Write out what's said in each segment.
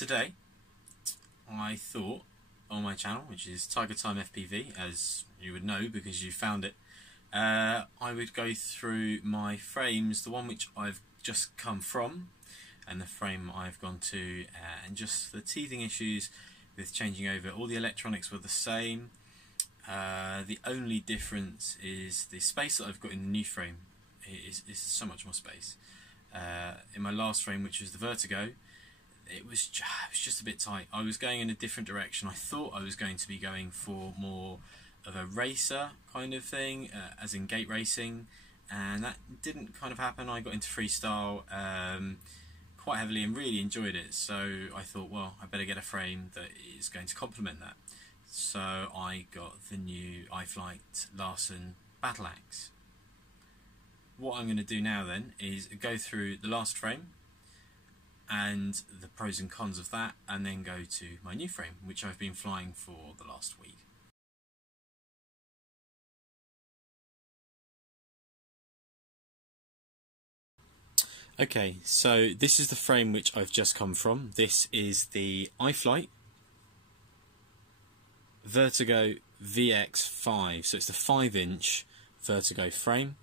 Today I thought on my channel, which is Tiger Time FPV, as you would know because you found it, I would go through my frames, the one which I've just come from and the frame I've gone to, and just the teething issues with changing over. All the electronics were the same. The only difference is the space that I've got in the new frame is so much more space. In my last frame, which was the Vertigo, it was just a bit tight. I was going in a different direction. I thought I was going to be going for more of a racer kind of thing, as in gate racing, and that didn't kind of happen. I got into freestyle quite heavily and really enjoyed it, so I thought, well, I better get a frame that is going to complement that. So I got the new Iflight Lawson battle axe. What I'm going to do now then is go through the last frame and the pros and cons of that, and then go to my new frame, which I've been flying for the last week. Okay, so this is the frame which I've just come from. This is the Iflight Vertigo VX5, so it's the 5-inch Vertigo frame.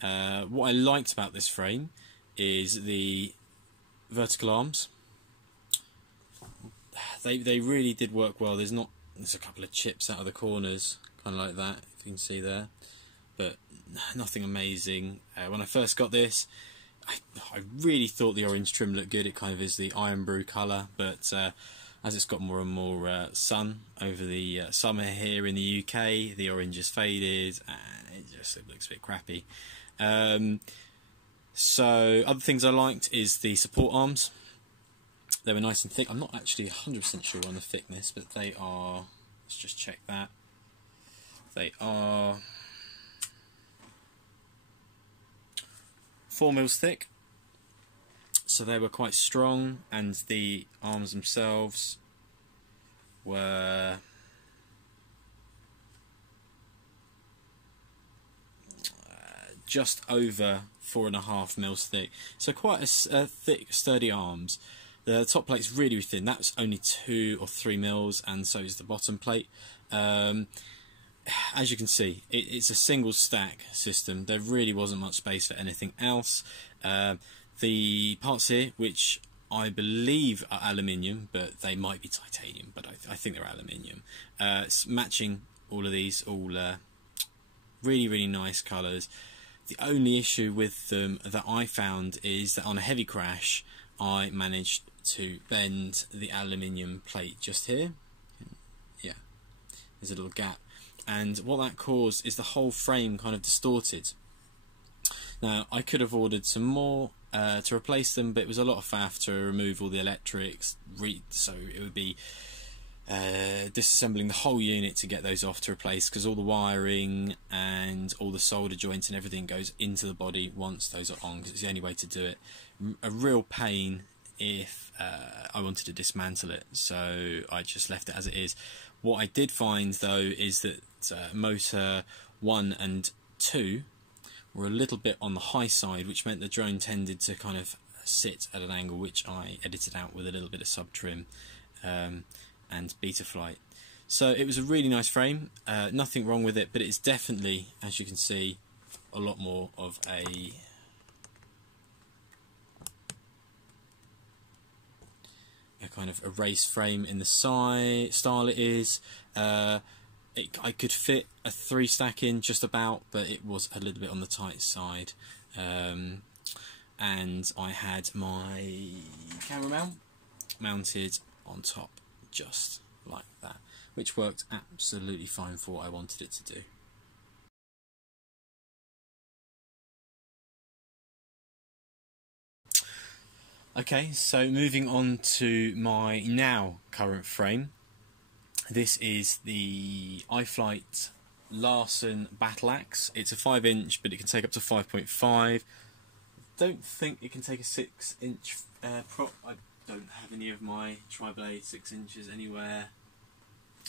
What I liked about this frame is the vertical arms. They really did work well. There's a couple of chips out of the corners, kind of like that, if you can see there, but nothing amazing. When I first got this, I really thought the orange trim looked good. It kind of is the iron brew colour, but as it's got more and more sun over the summer here in the UK, the orange has faded and it looks a bit crappy. So other things I liked is the support arms. They were nice and thick. I'm not actually 100% sure on the thickness, but they are, let's just check that. They are 4 mils thick, so they were quite strong, and the arms themselves were just over 4.5 mils thick, so quite a thick, sturdy arms. The top plate's really thin. That's only 2 or 3 mils, and so is the bottom plate. As you can see, it's a single stack system. There really wasn't much space for anything else. The parts here, which I believe are aluminium, but they might be titanium, but I think they're aluminium. It's matching all of these, all really nice colours. The only issue with them that I found is that on a heavy crash, I managed to bend the aluminium plate just here. Yeah, there's a little gap. And what that caused is the whole frame kind of distorted. Now, I could have ordered some more to replace them, but it was a lot of faff to remove all the electrics, so it would be disassembling the whole unit to get those off to replace, because all the wiring and all the solder joints and everything goes into the body once those are on, because it's the only way to do it. A real pain if I wanted to dismantle it, so I just left it as it is. What I did find though is that motor 1 and 2 were a little bit on the high side, which meant the drone tended to kind of sit at an angle, which I edited out with a little bit of sub trim and beta flight. So it was a really nice frame, nothing wrong with it, but it's definitely, as you can see, a lot more of a kind of a race frame in the style it is. I could fit a 3-stack in just about, but it was a little bit on the tight side. And I had my camera mount mounted on top just like that, which worked absolutely fine for what I wanted it to do. Okay, so moving on to my now current frame. This is the Iflight Lawson battle axe. It's a 5-inch, but it can take up to 5.5. Don't think it can take a 6-inch prop. I don't have any of my tri-blade 6 inches anywhere.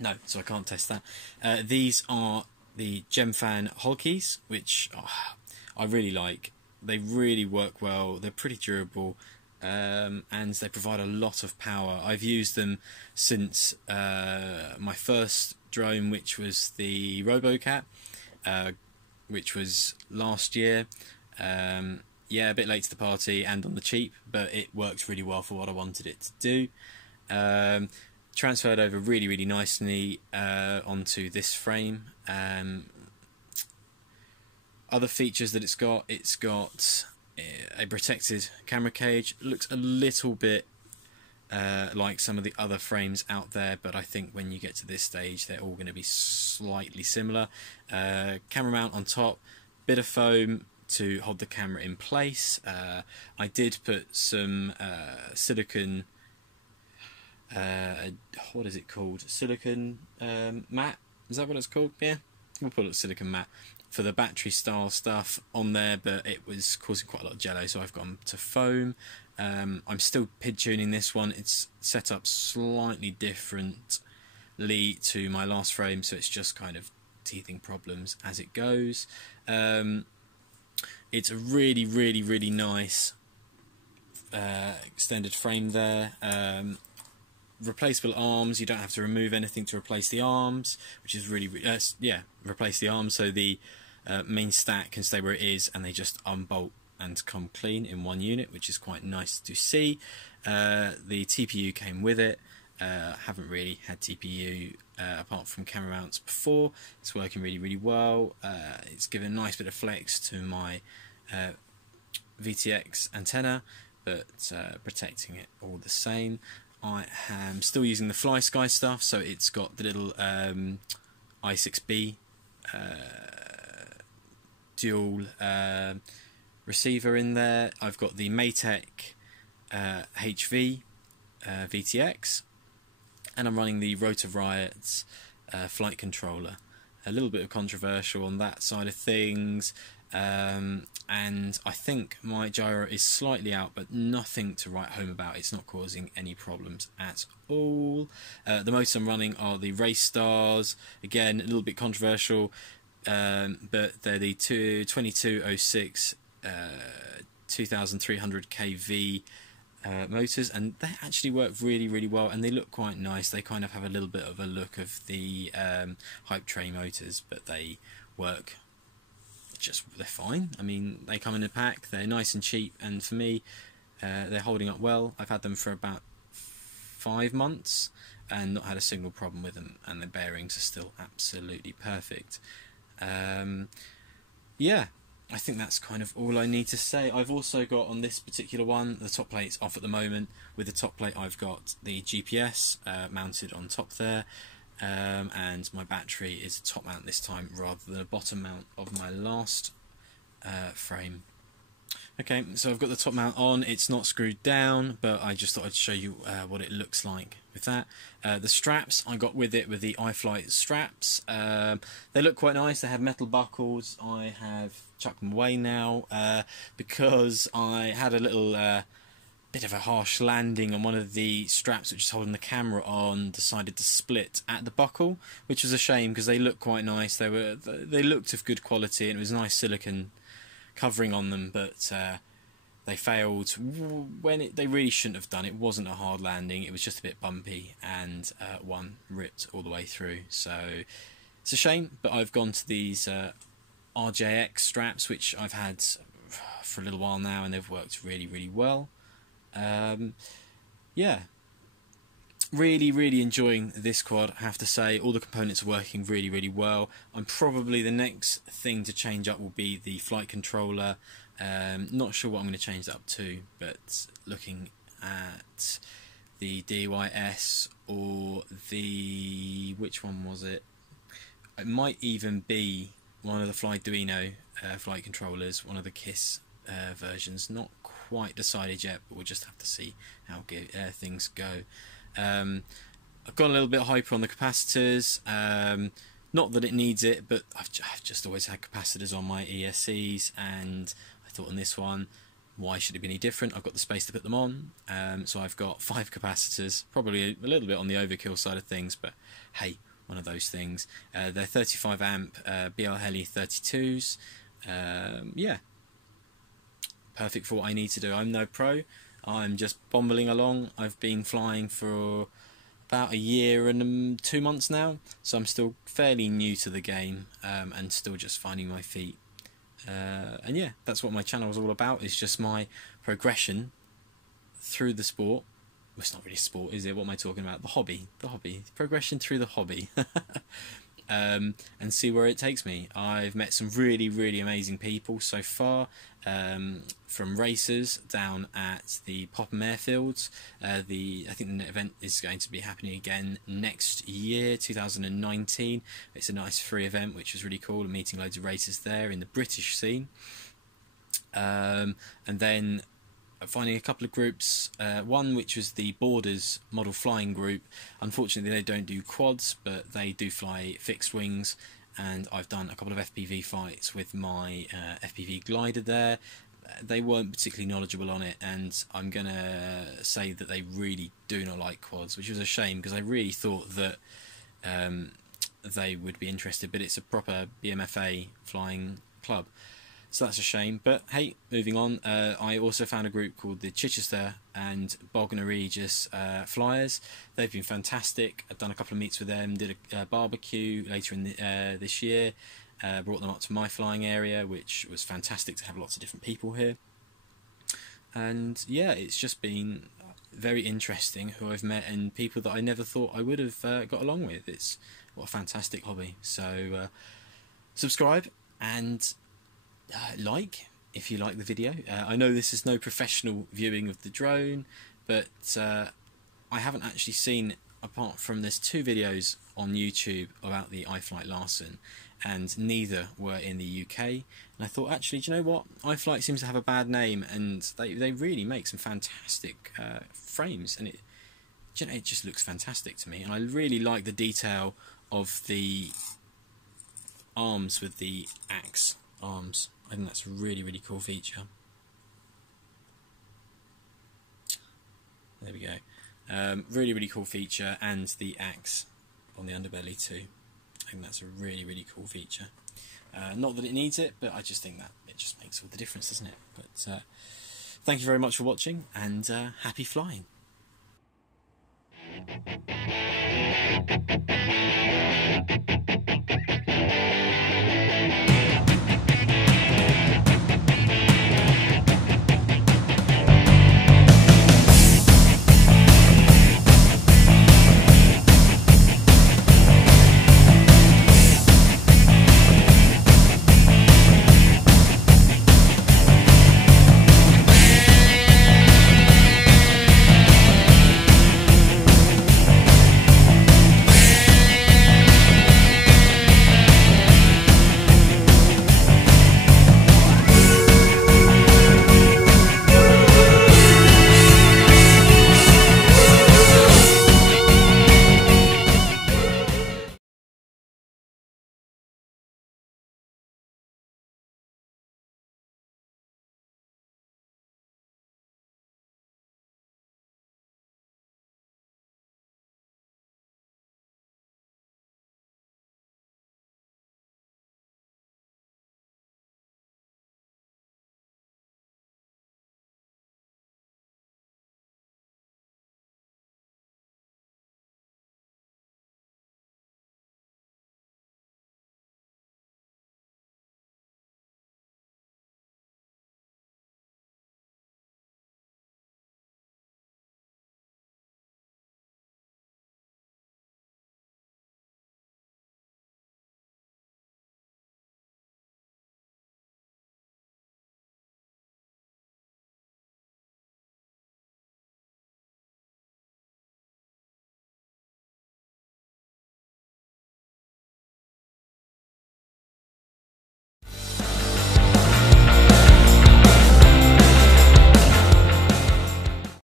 No, so I can't test that. These are the Gemfan hotkeys, which I really like. They really work well. They're pretty durable. and they provide a lot of power. I've used them since my first drone, which was the RoboCat, which was last year. Yeah, a bit late to the party and on the cheap, but it worked really well for what I wanted it to do. Transferred over really nicely onto this frame. Other features that it's got a protected camera cage. Looks a little bit like some of the other frames out there, but I think when you get to this stage they're all going to be slightly similar. Camera mount on top, bit of foam to hold the camera in place. I did put some silicone, what is it called? Silicone mat? Is that what it's called? Yeah, we'll put it silicone mat for the battery style stuff on there, but it was causing quite a lot of jello, so I've gone to foam. I'm still PID tuning this one. It's set up slightly differently to my last frame, so it's just kind of teething problems as it goes. It's a really nice extended frame there. Replaceable arms, you don't have to remove anything to replace the arms, which is really yeah, replace the arms so the main stack can stay where it is and they just unbolt and come clean in one unit, which is quite nice to see. The TPU came with it. Haven't really had TPU apart from camera mounts before. It's working really well. It's given a nice bit of flex to my VTX antenna, but protecting it all the same. I am still using the flysky stuff, so it's got the little i6B dual receiver in there. I've got the Maytech HV VTX, and I'm running the Rotor Riot's flight controller. A little bit of controversial on that side of things, and I think my gyro is slightly out, but nothing to write home about. It's not causing any problems at all. The motors I'm running are the racestars. Again, a little bit controversial, but they're the 2206 2300 kV motors, and they actually work really well, and they look quite nice. They kind of have a little bit of a look of the hype train motors, but they work they're fine. I mean, they come in a pack, they're nice and cheap, and for me they're holding up well. I've had them for about 5 months and not had a single problem with them, and the bearings are still absolutely perfect. Yeah, I think that's kind of all I need to say. I've also got on this particular one, the top plate's off at the moment. With the top plate I've got the GPS mounted on top there, and my battery is a top mount this time rather than a bottom mount of my last frame. Okay, so I've got the top mount on. It's not screwed down, but I just thought I'd show you what it looks like with that. The straps I got with it with the Iflight straps. They look quite nice. They have metal buckles. I have chucked them away now because I had a little bit of a harsh landing on one of the straps which is holding the camera on, decided to split at the buckle, which was a shame because they look quite nice. They looked of good quality, and it was nice silicone covering on them, but they failed when they really shouldn't have done. It wasn't a hard landing, it was just a bit bumpy, and one ripped all the way through, so it's a shame. But I've gone to these RJX straps, which I've had for a little while now, and they've worked really well. Yeah, really enjoying this quad, I have to say. All the components are working really well. I'm probably, the next thing to change up will be the flight controller. Not sure what I'm going to change that up to, but looking at the DYS or the, which one was it? It might even be one of the Flyduino flight controllers, one of the KISS versions. Not quite decided yet, but we'll just have to see how things go. I've gone a little bit hyper on the capacitors. Not that it needs it, but I've just always had capacitors on my ESCs, and I thought on this one, why should it be any different? I've got the space to put them on, so I've got 5 capacitors, probably a little bit on the overkill side of things, but hey, one of those things. They're 35 amp BL Heli 32s. Yeah, perfect for what I need to do. I'm no pro. I'm just bumbling along. I've been flying for about a year and 2 months now, so I'm still fairly new to the game, and still just finding my feet. And yeah, that's what my channel is all about. It's just my progression through the sport. Well, it's not really sport, is it? What am I talking about? The hobby. Progression through the hobby. And see where it takes me. I've met some really, really amazing people so far, from racers down at the Popham Airfields. I think the event is going to be happening again next year, 2019. It's a nice free event, which was really cool, and meeting loads of racers there in the British scene. And then finding a couple of groups, one which was the Borders model flying group. Unfortunately they don't do quads, but they do fly fixed wings, and I've done a couple of FPV fights with my FPV glider there. They weren't particularly knowledgeable on it, and I'm gonna say that they really do not like quads, which was a shame because I really thought that they would be interested, but it's a proper BMFA flying club. So that's a shame, but hey, moving on. I also found a group called the Chichester and Bognor Regis Flyers. They've been fantastic. I've done a couple of meets with them, did a barbecue later in this year, brought them up to my flying area, which was fantastic to have lots of different people here. And yeah, it's just been very interesting who I've met and people that I never thought I would have got along with. It's what a fantastic hobby. So subscribe and like if you like the video. I know this is no professional viewing of the drone, but I haven't actually seen, apart from there's 2 videos on YouTube about the Iflight Lawson, and neither were in the UK. And I thought, actually, do you know what? Iflight seems to have a bad name, and they really make some fantastic frames, and it just looks fantastic to me. And I really like the detail of the arms with the axe arms. I think that's a really, really cool feature. There we go. Really, really cool feature, and the axe on the underbelly too. I think that's a really, really cool feature. Not that it needs it, but I just think that it just makes all the difference, doesn't it? But thank you very much for watching, and happy flying.